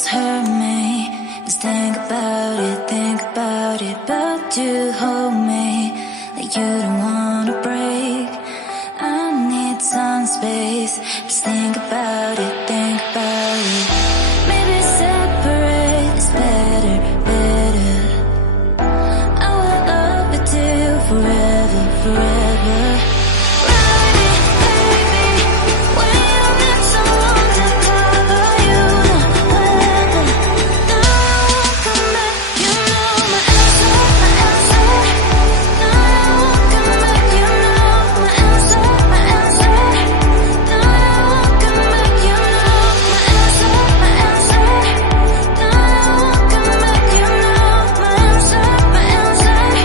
does hurt me is think about it, but you hold me like you don't want